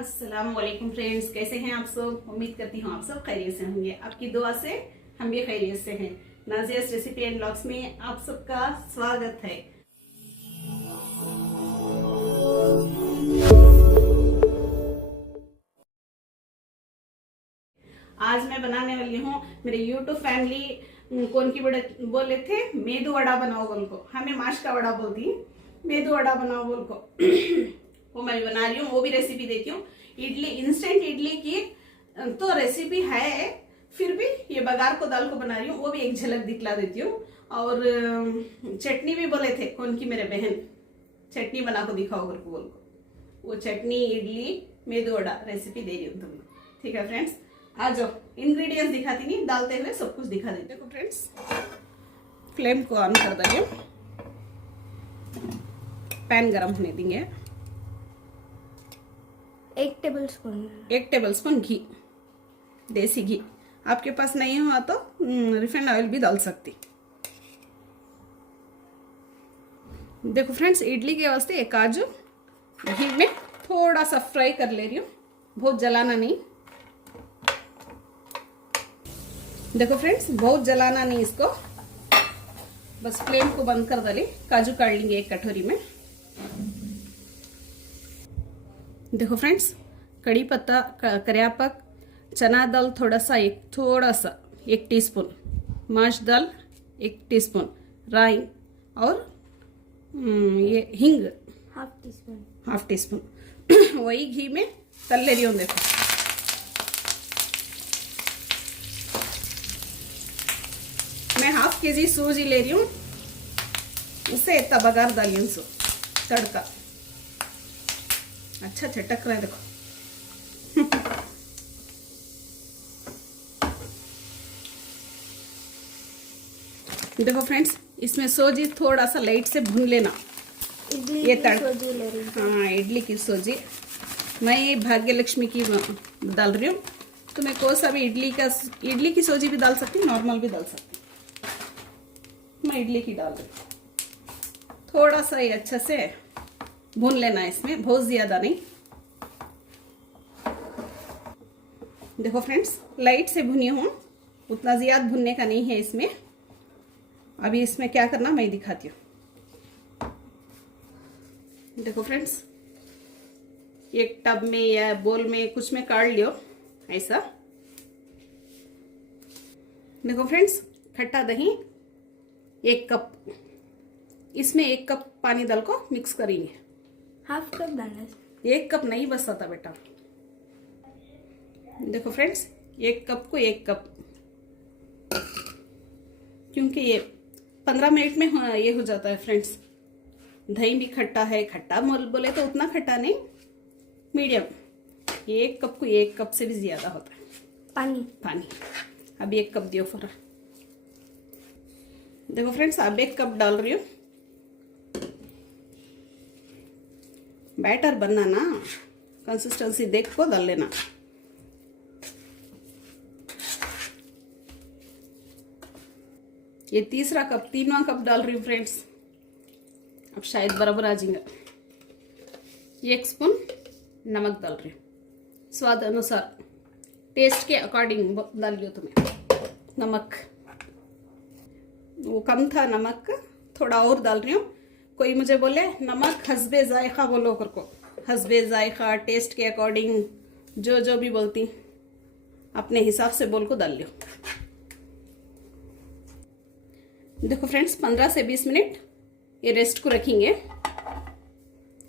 अस्सलाम वालेकुम फ्रेंड्स, कैसे हैं आप सब। उम्मीद करती हूँ आप सब खैरियत से होंगे। आपकी दुआ से हम भी खैरियत से हैं। नाज़ियाज़ रेसिपी एंड ब्लॉग्स में आप सबका स्वागत है। आज मैं बनाने वाली हूँ, मेरे यूट्यूब फैमिली कौन की बड़े बोले थे मेदू वड़ा बनाओ बोल को, हमें माश का वड़ा बोलती, मेदू वड़ा बनाओ बोल को वो मैं बना रही हूँ। वो भी रेसिपी देती हूँ। इडली, इंस्टेंट इडली की तो रेसिपी है, फिर भी ये बघार को दाल को बना रही हूँ, वो भी एक झलक दिखला देती हूँ। और चटनी भी बोले थे कौन की मेरे बहन, चटनी बना को दिखाओ बोल को, वो चटनी इडली मेदू वड़ा रेसिपी दे रही हूँ तुम्हें। ठीक है फ्रेंड्स, आ जाओ। इंग्रेडिएंट्स दिखाती नहीं, डालते हुए सब कुछ दिखा देते। देखो फ्रेंड्स, फ्लेम को ऑन कर देंगे, पैन गरम होने देंगे। 1 टेबलस्पून घी, देसी घी। आपके पास नहीं हुआ तो रिफाइंड ऑयल भी डाल सकती। देखो फ्रेंड्स, इडली के वास्ते एक काजू घी में थोड़ा सा फ्राई कर ले रही हूँ, बहुत जलाना नहीं। देखो फ्रेंड्स, बहुत जलाना नहीं इसको, बस फ्लेम को बंद कर डाले। काजू काट लेंगे एक कटोरी में। देखो फ्रेंड्स, कड़ी पत्ता, करियापक, चना दाल थोड़ा सा, एक टीस्पून, माश दाल 1 टीस्पून, राई और ये हिंग हाफ टीस्पून वही घी में तल ले रही हूँ। देखो मैं हाफ केजी सूजी ले रही हूँ, उसे इतना बघार डाली हूँ। तड़का अच्छा चटक रहा है। देखो देखो फ्रेंड्स, इसमें सोजी थोड़ा सा लाइट से भून लेना। ये सोजी ले रही हूँ। हाँ, इडली की सोजी मैं ये भाग्य लक्ष्मी की डाल रही हूँ। तो मैं कोई सा भी इडली की सोजी भी डाल सकती हूँ, नॉर्मल भी डाल सकती हूँ। मैं इडली की डाल रही हूँ। थोड़ा सा ये अच्छे से भून लेना, इसमें बहुत ज्यादा नहीं। देखो फ्रेंड्स, लाइट से भुनी हूँ, उतना ज्यादा भुनने का नहीं है इसमें। अभी इसमें क्या करना मैं दिखाती हूँ। देखो फ्रेंड्स, एक टब में या बोल में कुछ में काट लियो ऐसा। देखो फ्रेंड्स, खट्टा दही 1 कप, इसमें 1 कप पानी डाल को मिक्स करेंगे। हाफ कप डालना, 1 कप नहीं बस आता बेटा। देखो फ्रेंड्स, 1 कप को 1 कप, क्योंकि ये 15 मिनट में ये हो जाता है फ्रेंड्स। दही भी खट्टा है, खट्टा बोले तो उतना खट्टा नहीं, मीडियम। 1 कप को 1 कप से भी ज्यादा होता है पानी। अब 1 कप दियो फिर। देखो फ्रेंड्स, अब 1 कप डाल रही हूँ। बैटर बनना ना, कंसिस्टेंसी देख को डाल लेना। ये तीसरा कप, 3वां कप डाल रही हूँ फ्रेंड्स। अब शायद बराबर आ जाएगा। 1 स्पून नमक डाल रही हूँ, स्वाद अनुसार, टेस्ट के अकॉर्डिंग डाल लियो तुम्हें। नमक वो कम था, नमक थोड़ा और डाल रही हूँ। कोई मुझे बोले नमक हस्बे जायका बोलो करको, हस्बे जायका, टेस्ट के अकॉर्डिंग, जो भी बोलती अपने हिसाब से बोल को डाल लियो। देखो फ्रेंड्स, 15 से 20 मिनट ये रेस्ट को रखेंगे।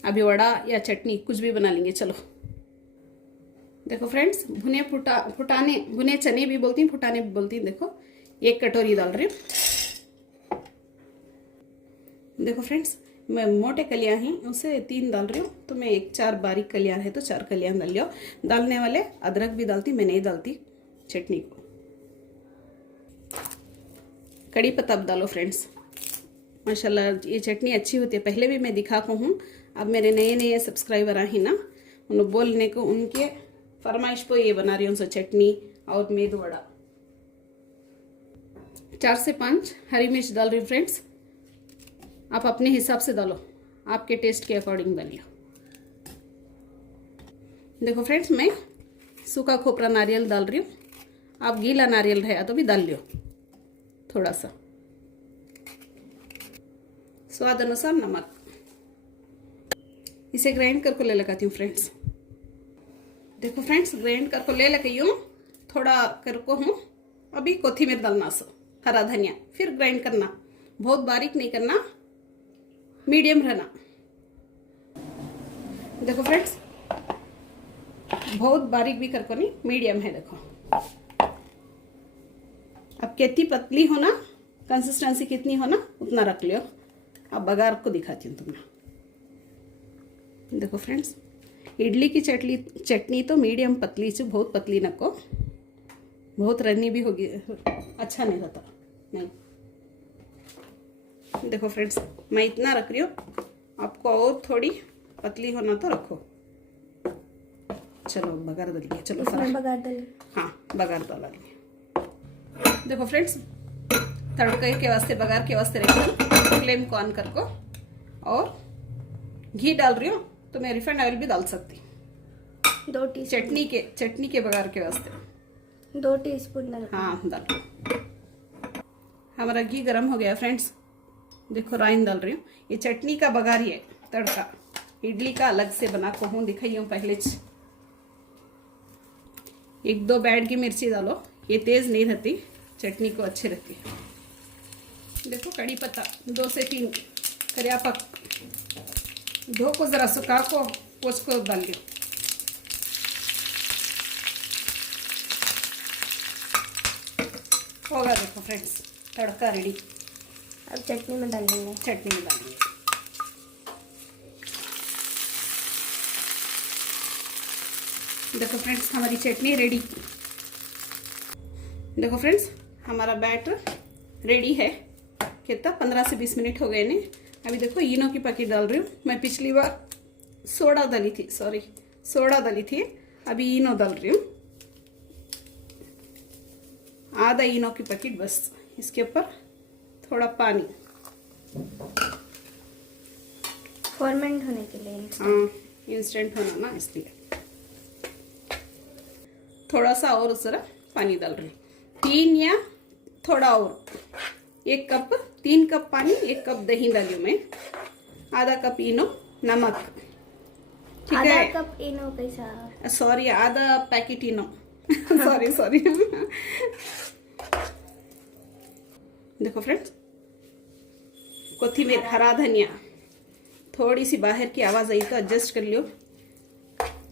अभी वड़ा या चटनी कुछ भी बना लेंगे। चलो देखो फ्रेंड्स, भुने चने भी बोलती, फुटाने भी बोलती। देखो 1 कटोरी डाल रही हूँ। देखो फ्रेंड्स, मैं मोटे कलियां हैं उसे 3 डाल रही हूँ, तो मैं 4 बारीक कलियां है तो 4 कलियां डाल लियो। डालने वाले अदरक भी डालती, मैं नहीं डालती चटनी को। कड़ी पत्ता डालो फ्रेंड्स, माशाल्लाह ये चटनी अच्छी होती है। पहले भी मैं दिखा को हूँ, अब मेरे नए सब्सक्राइबर आए ना, उन्होंने बोलने को उनके फरमाइश पर ये बना रही हूँ चटनी और मेदू वड़ा। 4 से 5 हरी मिर्च डाल रही हूँ फ्रेंड्स। आप अपने हिसाब से डालो, आपके टेस्ट के अकॉर्डिंग डालिए। देखो फ्रेंड्स, मैं सूखा खोपरा नारियल डाल रही हूँ। आप गीला नारियल है तो भी डाल लियो थोड़ा सा। स्वाद अनुसार नमक। इसे ग्राइंड करके ले लगाती हूँ फ्रेंड्स। देखो फ्रेंड्स, ग्राइंड करके ले लगी हूँ, थोड़ा करको हूँ। अभी कोथिमीर डालना सो, हरा धनिया, फिर ग्राइंड करना। बहुत बारीक नहीं करना, मीडियम रहना। देखो फ्रेंड्स, बहुत बारीक भी करको नहीं, मीडियम है। देखो अब कितनी पतली होना, कंसिस्टेंसी कितनी होना उतना रख लियो। अब बघार को दिखाती हूँ तुम्हें। देखो फ्रेंड्स, इडली की चटनी तो मीडियम पतली से, बहुत पतली नको, बहुत रन्नी भी होगी, अच्छा नहीं रहता नहीं। देखो फ्रेंड्स, मैं इतना रख रही हूँ, आपको और थोड़ी पतली होना तो रखो। चलो बघार डालिए। चलो बघार डालिए। हाँ, बघार डालिए। देखो फ्रेंड्स, तड़के के वास्ते, बघार के वास्ते रखिए। फ्लेम को ऑन करको और घी डाल रही हूँ, तो मैं रिफाइंड ऑयल भी डाल सकती। 2 टीस्पून चटनी के बघार के वास्ते 2 टीस्पून डाल। हाँ डाल। हमारा घी गरम हो गया फ्रेंड्स। देखो राइन डाल रही हूँ। ये चटनी का बघार ही है, तड़का। इडली का अलग से बना को हूँ, दिखाई हूँ पहले। 1-2 बैड की मिर्ची डालो, ये तेज नहीं रहती, चटनी को अच्छी रहती है। देखो कड़ी पत्ता 2 से 3 करियापक, धो को जरा सुखा को पोछ को डाल दो। होगा देखो फ्रेंड्स, तड़का रेडी। अब चटनी में डाल देंगे। चटनी में डालेंगे। देखो फ्रेंड्स, हमारी चटनी रेडी। देखो फ्रेंड्स, हमारा बैटर रेडी है। कितना 15 से 20 मिनट हो गए ने। अभी देखो इनो की पैकेट डाल रही हूँ। मैं पिछली बार सोडा डाली थी, अभी इनो डाल रही हूँ। आधा इनो की पैकेट बस। इसके ऊपर थोड़ा पानी, फॉर्मेंट होने के लिए। हाँ, इंस्टेंट होना ना, इसलिए थोड़ा सा और जरा पानी डाल रही हूँ। 3 या थोड़ा और, 1 कप, 3 कप पानी, 1 कप दही डाली मैं, आधा कप इनो, नमक, ठीक है। आधा कप इनो कैसा? सॉरी, आधा पैकेट इनो। सॉरी। देखो फ्रेंड्स, कोथिमीर, हरा धनिया, थोड़ी सी बाहर की आवाज आई तो एडजस्ट कर लियो,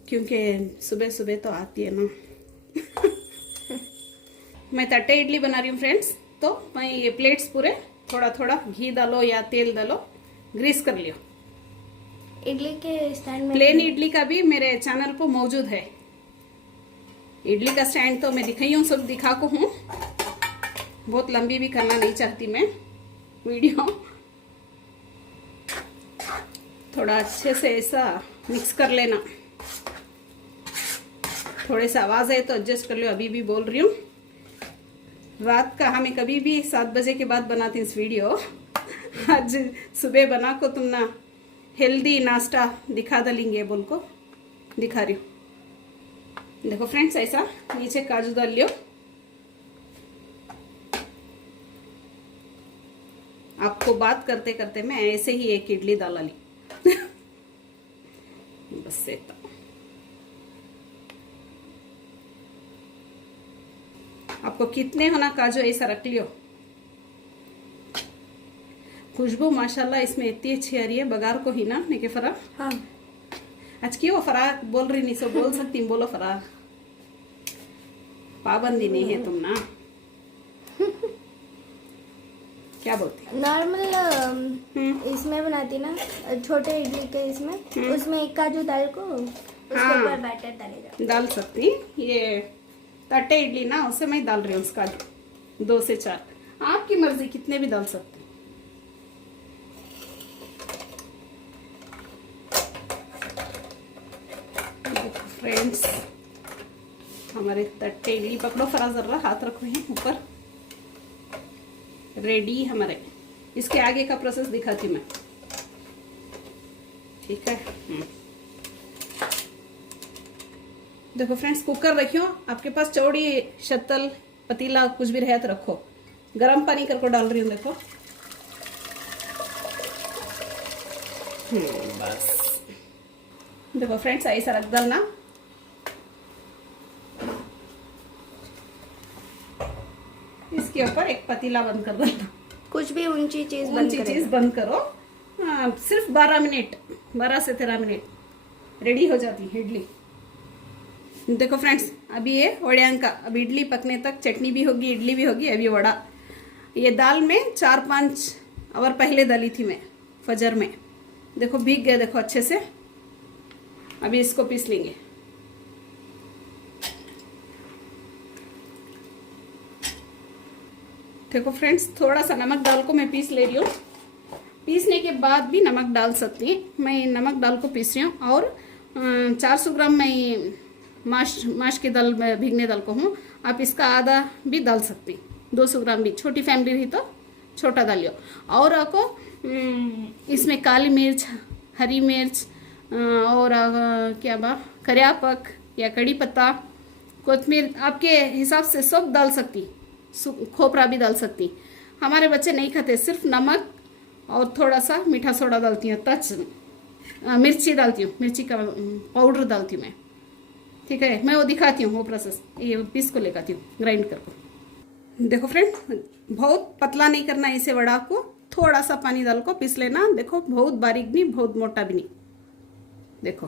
क्योंकि सुबह सुबह तो आती है ना। मैं तट्टे इडली बना रही हूँ फ्रेंड्स, तो मैं ये प्लेट्स पूरे थोड़ा थोड़ा घी डालो या तेल डालो, ग्रीस कर लियो। इडली के स्टैंड में प्लेन इडली का भी मेरे चैनल पर मौजूद है। इडली का स्टैंड तो मैं दिखाई हूँ, सब दिखा को हूँ। बहुत लंबी भी करना नहीं चाहती मैं वीडियो। थोड़ा अच्छे से ऐसा मिक्स कर लेना। थोड़े से आवाज है तो एडजस्ट कर लो। अभी भी बोल रही हूँ, रात का हमें कभी भी 7 बजे के बाद बनाती इस वीडियो। आज सुबह बना को तुम ना हेल्दी नाश्ता दिखा डालेंगे बोल को दिखा रही हूँ। देखो फ्रेंड्स, ऐसा नीचे काजू डाल लियो। आपको बात करते करते मैं ऐसे ही एक इडली डाला ली। बस इतना। आपको कितने होना काजू ऐसा रख लियो। खुशबू माशाल्लाह इसमें इतनी अच्छी आ रही है, बघार को ही ना नहीं के फरा। हाँ, आज क्यों फराक बोल रही नहीं, सो बोल सकती, बोलो फराक। पाबंदी नहीं है तुम ना। क्या बोलती? नॉर्मल इसमें बनाती ना, छोटे इडली के इसमें, उसमें एक काजू डाल को उसके हाँ, ऊपर बैटर डालेगा। डाल सकती। ये तट्टे इडली ना, उसे मैं डाल रही हूँ उसका 2 से 4। आपकी मर्जी, कितने भी डाल सकते। फ्रेंड्स, हमारे तट्टे इडली पकड़ो, फरा जरा हाथ रखो हैं ऊपर, रेडी हमारे। इसके आगे का प्रोसेस दिखाती मैं, ठीक है। देखो फ्रेंड्स, कुकर रखियो, आपके पास चौड़ी शतल पतीला कुछ भी रहे तो रखो। गर्म पानी करको डाल रही हूँ, देखो। बस देखो फ्रेंड्स, ऐसा रख डालना। इसके ऊपर एक पतीला बंद कर देना। कुछ भी ऊंची चीज बंद करो। हाँ, सिर्फ 12 मिनट, 12 से 13 मिनट रेडी हो जाती है इडली। देखो फ्रेंड्स, अभी ये वड़ियांका, अब इडली पकने तक चटनी भी होगी, इडली भी होगी, अभी वड़ा। ये दाल में 4-5 आवर पहले डाली थी मैं फजर में। देखो भीग गए, देखो अच्छे से। अभी इसको पीस लेंगे। देखो फ्रेंड्स, थोड़ा सा नमक डाल को मैं पीस ले रही हूँ। पीसने के बाद भी नमक डाल सकती हैं। मैं नमक डाल को पीस रही हूँ। और 400 ग्राम मैं माश की दाल भीगने दाल को हूँ। आप इसका आधा भी डाल सकती, 200 ग्राम भी। छोटी फैमिली रही तो छोटा डालियो। और आपको इसमें काली मिर्च, हरी मिर्च और क्या करियापक या कड़ी पत्ता, कोतमीर आपके हिसाब से सब डाल सकती। खोपरा भी डाल सकती। हमारे बच्चे नहीं खाते, सिर्फ नमक और थोड़ा सा मीठा सोडा डालती हूँ, मिर्ची डालती हूँ, मिर्ची का पाउडर डालती हूँ मैं। ठीक है, मैं वो दिखाती हूँ, वो प्रोसेस। ये पीस को लेकर हूँ ग्राइंड करके। देखो फ्रेंड, बहुत पतला नहीं करना इसे वड़ा को, थोड़ा सा पानी डाल को पीस लेना। देखो, बहुत बारीक नहीं, बहुत मोटा भी नहीं। देखो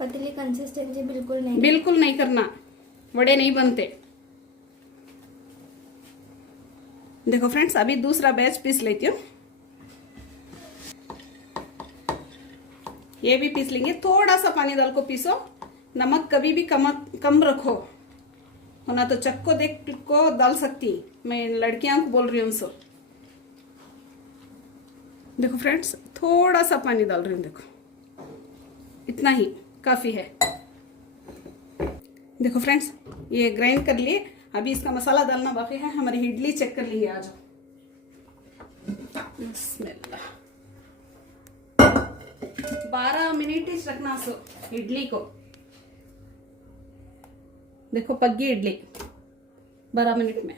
पतली कंसिस्टेंसी बिल्कुल नहीं करना, वड़े नहीं बनते। देखो फ्रेंड्स, अभी दूसरा बैच पीस लेती हूँ। ये भी पीस लेंगे। थोड़ा सा पानी डाल को पीसो। नमक कभी भी कम रखो, होना तो चक्को देख को डाल सकती। मैं लड़कियां को बोल रही हूँ सो। देखो फ्रेंड्स, थोड़ा सा पानी डाल रही हूँ। देखो, इतना ही काफी है। देखो फ्रेंड्स, ये ग्राइंड कर लिए। अभी इसका मसाला डालना बाकी है। हमारी इडली चेक कर लेंगे। आ जाओ। बिस्मिल्लाह। 12 मिनट ही रखना सो इडली को। देखो पक गई इडली 12 मिनट में।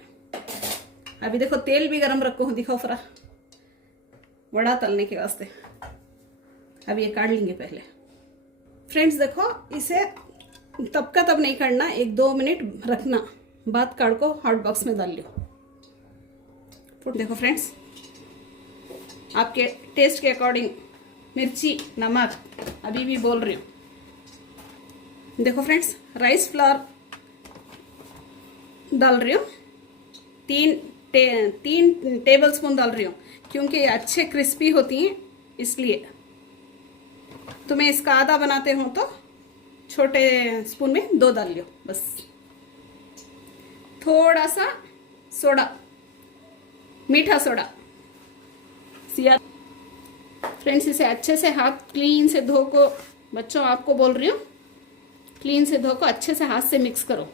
अभी देखो, तेल भी गरम रखो हूँ, दिखाओ फ्रा, वड़ा तलने के वास्ते। अब ये काट लेंगे पहले। फ्रेंड्स देखो, इसे तब का तब नहीं काटना, 1-2 मिनट रखना, बाद काट को हॉट बॉक्स में डाल लियो। देखो फ्रेंड्स, आपके टेस्ट के अकॉर्डिंग मिर्ची, नमक अभी भी बोल रही हूँ। देखो फ्रेंड्स, राइस फ्लावर डाल रही हूँ। 3 टेबल स्पून डाल रही हूँ, क्योंकि ये अच्छे क्रिस्पी होती हैं, इसलिए। तुम्हें इसका आधा बनाते हो तो छोटे स्पून में 2 डाल लियो बस। थोड़ा सा सोडा, मीठा सोडा। फ्रेंड्स, इसे अच्छे से हाथ क्लीन से धो को, बच्चों आपको बोल रही हूँ, क्लीन से धो को अच्छे से हाथ से मिक्स करो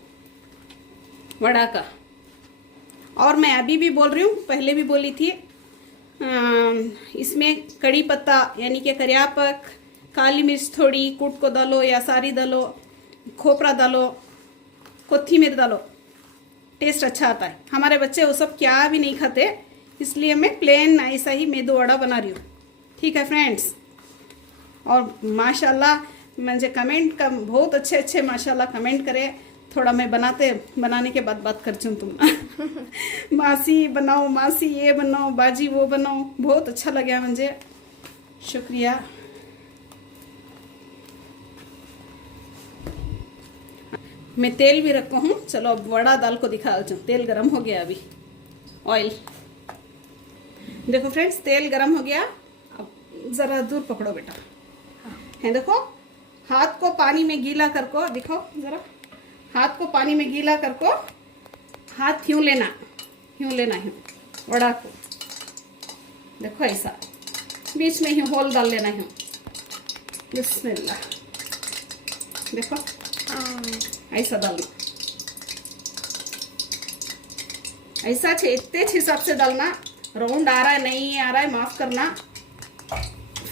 वड़ा का। और मैं अभी भी बोल रही हूँ, पहले भी बोली थी, इसमें कड़ी पत्ता यानी कि करियापक, काली मिर्च थोड़ी कूट को डालो या सारी डालो, खोपरा डालो, कोथिमीर डालो, टेस्ट अच्छा आता है। हमारे बच्चे वो सब क्या भी नहीं खाते, इसलिए मैं प्लेन ऐसा ही मेदू वड़ा बना रही हूँ। ठीक है फ्रेंड्स। और माशाल्लाह मुझे कमेंट का बहुत अच्छे माशाल्लाह कमेंट करे। थोड़ा मैं बनाने के बाद बात करती हूँ तुम। मासी बनाओ, मासी ये बनाओ, बाजी वो बनाओ, बहुत अच्छा लगा मुझे, शुक्रिया। मैं तेल भी रखा हूँ। चलो अब वड़ा दाल को दिखा दूँ। तेल गरम हो गया, अभी ऑयल। देखो फ्रेंड्स, तेल गरम हो गया। अब जरा दूर पकड़ो बेटा, है देखो, हाथ को पानी में गीला कर को, दिखाओ जरा, हाथ को पानी में गीला कर को, हाथ यूं लेना यूं वड़ा को। देखो ऐसा, बीच में यूं होल डाल लेना यूं। बिस्मिल्लाह। देखो ऐसा डालना, ऐसा तेज हिसाब से डालना। राउंड आ रहा है नहीं आ रहा है माफ करना,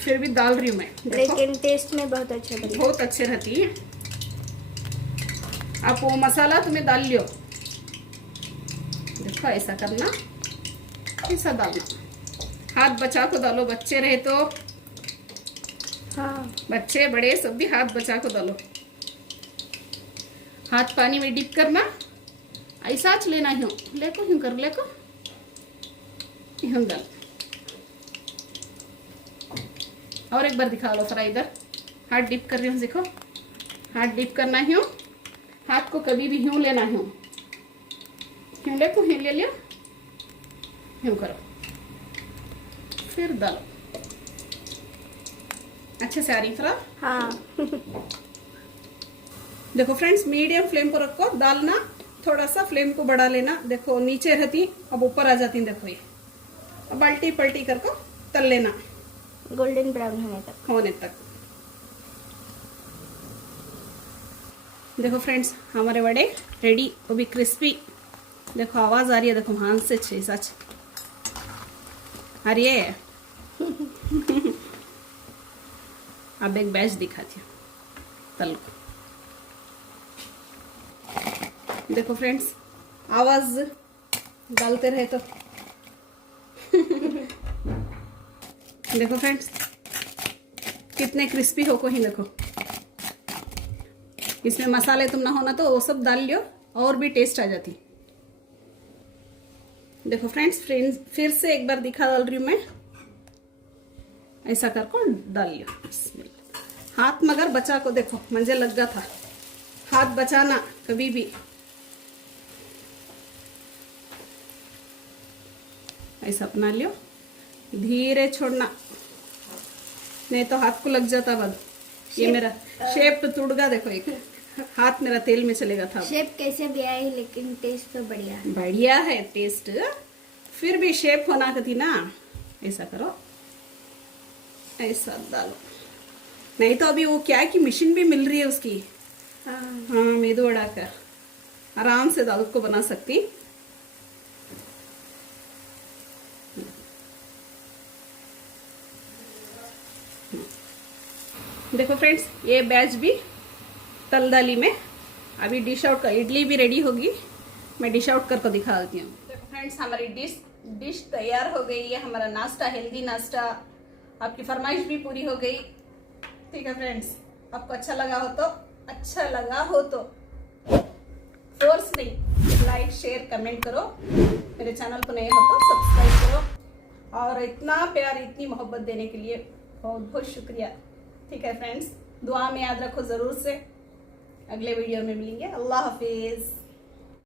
फिर भी डाल रही हूँ मैं, देखो लेकिन टेस्ट में बहुत अच्छा बना। बहुत अच्छे रहती है। आप वो मसाला तुम्हें डाल लियो, देखो ऐसा करना, ऐसा डालना, हाथ बचा को डालो, बच्चे रहे तो, हाँ बच्चे बड़े सब भी हाथ बचा को डालो। हाथ पानी में डिप करना, ऐसा च लेना यूं, लेको यूं कर, लेको यूं डाल। और एक बार दिखा लो फ्राई, इधर हाथ डिप कर रही हूँ, देखो हाथ डिप करना यूं, हाथ को कभी भी यूं लेना, यूं यूं लेको, यूं ले लिया, यूं करो, फिर डालो। अच्छे से आ रही फ्राई। हाँ देखो फ्रेंड्स, मीडियम फ्लेम पर रखो, डालना थोड़ा सा फ्लेम को बढ़ा लेना। देखो नीचे रहती अब ऊपर आ जाती, देखो ये अब पलटी पलटी करको तल लेना गोल्डन ब्राउन होने तक। देखो फ्रेंड्स, हमारे वड़े रेडी, वो भी क्रिस्पी। देखो आवाज आ रही है, देखो हाथ से छे सच आ रही है। अब एक बैच दिखाती हूँ तल को। देखो फ्रेंड्स, आवाज डालते रहे तो देखो फ्रेंड्स कितने क्रिस्पी हो को ही। देखो इसमें मसाले तुम ना होना तो वो सब डाल लियो, और भी टेस्ट आ जाती। देखो फ्रेंड्स, फिर से एक बार दिखा डाल रही हूँ मैं, ऐसा कर को डाल लियो। हाथ मगर बचा को, देखो मुझे लग गया था, हाथ बचाना कभी भी। ऐसा अपना लियो, धीरे छोड़ना, नहीं तो हाथ को लग जाता बाद। ये मेरा शेप तो टूट गया, देखो एक हाथ मेरा तेल में चलेगा था। शेप कैसे भी आई, लेकिन टेस्ट तो बढ़िया है। बढ़िया है टेस्ट, फिर भी शेप होना थी ना। ऐसा करो, ऐसा डालो, नहीं तो अभी वो क्या है कि मशीन भी मिल रही है उसकी। हाँ मेदू वड़ा का आराम से दाल को बना सकती। देखो फ्रेंड्स, ये बैच भी तल दाली में अभी डिश आउट का, इडली भी रेडी होगी, मैं डिश आउट करके दिखा देती हूँ। देखो फ्रेंड्स, हमारी डिश तैयार हो गई है। हमारा नाश्ता, हेल्दी नाश्ता, आपकी फरमाइश भी पूरी हो गई। ठीक है फ्रेंड्स, आपको अच्छा लगा हो तो फोर्स नहीं, लाइक शेयर कमेंट करो। मेरे चैनल को नए हो तो सब्सक्राइब करो, और इतना प्यार इतनी मोहब्बत देने के लिए बहुत बहुत शुक्रिया। ठीक है फ्रेंड्स, दुआ में याद रखो ज़रूर से। अगले वीडियो में मिलेंगे। अल्लाह हाफिज़।